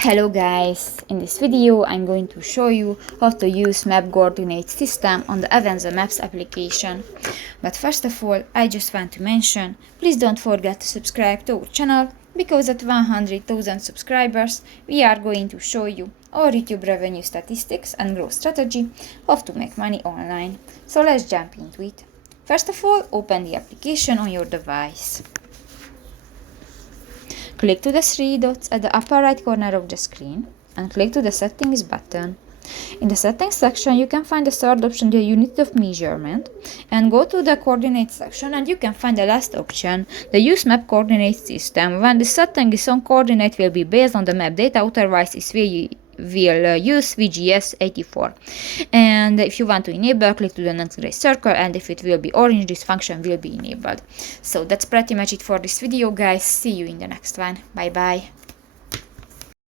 Hello guys, in this video I'm going to show you how to use map coordinate system on the Avenza Maps application. But first of all, I just want to mention, please don't forget to subscribe to our channel, because at 100,000 subscribers we are going to show you our YouTube revenue statistics and growth strategy, how to make money online. So let's jump into it. First of all, open the application on your device. Click to the three dots at the upper right corner of the screen and click to the Settings button. In the Settings section, you can find the third option, the unit of measurement, and go to the Coordinate section and you can find the last option, the Use Map Coordinate System. When the setting is on, coordinate will be based on the map data, otherwise it will use VGS 84. And if you want to enable, click to the next gray circle, and if it will be orange, this function will be enabled. So that's pretty much it for this video, guys. See you in the next one. Bye bye.